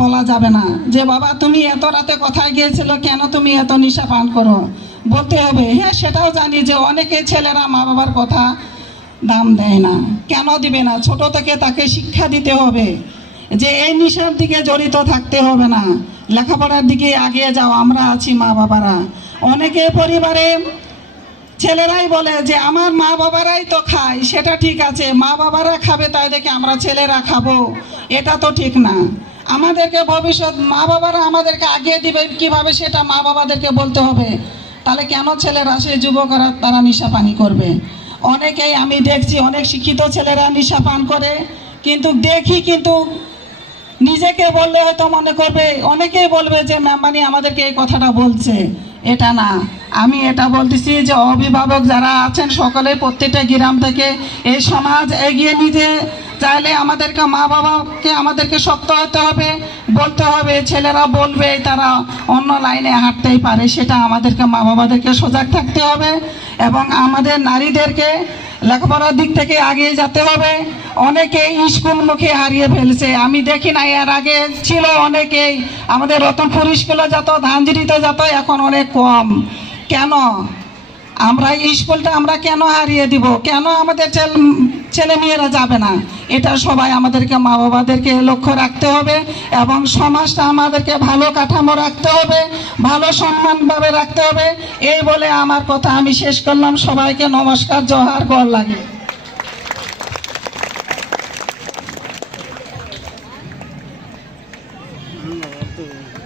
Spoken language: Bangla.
বলা যাবে না যে বাবা তুমি এত রাতে কোথায় গিয়েছিল, কেন তুমি এত নেশা পান করো, বলতে হবে। হ্যাঁ, সেটাও জানি যে অনেকে ছেলেরা মা বাবার কথা দাম দেয় না। কেন দিবে না? ছোট থেকে তাকে শিক্ষা দিতে হবে যে এই নেশার দিকে জড়িত থাকতে হবে না, লেখাপড়ার দিকে এগিয়ে যাও, আমরা আছি মা বাবারা। অনেকে পরিবারে ছেলেরাই বলে যে আমার মা বাবারাই তো খায়, সেটা ঠিক আছে, মা বাবারা খাবে তাই দেখে আমরা ছেলেরা খাবো, এটা তো ঠিক না। আমাদেরকে ভবিষ্যৎ মা বাবারা আমাদেরকে আগিয়ে দিবে কিভাবে, সেটা মা বাবাদেরকে বলতে হবে। তাহলে কেন ছেলেরা, সেই যুবকরা তারা নেশা পানি করবে? অনেকেই আমি দেখছি অনেক শিক্ষিত ছেলেরা নেশা পান করে, কিন্তু নিজেকে বললে হয়তো মনে করবে, অনেকেই বলবে যে ম্যামানি আমাদেরকে এই কথাটা বলছে। এটা না, আমি এটা বলতেছি যে অভিভাবক যারা আছেন সকলে, প্রত্যেকটা গ্রাম থেকে এই সমাজ এগিয়ে নিতে চাইলে আমাদেরকে মা বাবাকে আমাদেরকে শক্ত হতে হবে, বলতে হবে। ছেলেরা বলবে তারা অন্য লাইনে হাঁটতেই পারে, সেটা আমাদেরকে মা বাবাদেরকে সজাগ থাকতে হবে এবং আমাদের নারীদেরকে লেখাপড়ার দিক থেকে এগিয়ে যেতে হবে। অনেকেই স্কুলমুখী হারিয়ে ফেলছে, আমি দেখি না, এর আগে ছিল অনেকেই, আমাদের রতনপুর স্কুলে যেত, ধানজিরিতে যেত, এখন অনেক কম। কেন আমরা এই স্কুলটা আমরা কেন হারিয়ে দিব? কেন আমাদের ছেলে মেয়েরা যাবে না? এটা সবাই আমাদেরকে মা বাবাদেরকে লক্ষ্য রাখতে হবে এবং সমাজটা আমাদেরকে ভালো কাঠামো রাখতে হবে, ভালো সম্মানভাবে রাখতে হবে। এই বলে আমার কথা আমি শেষ করলাম। সবাইকে নমস্কার, জোহার, গল লাগে। ধন্যবাদ।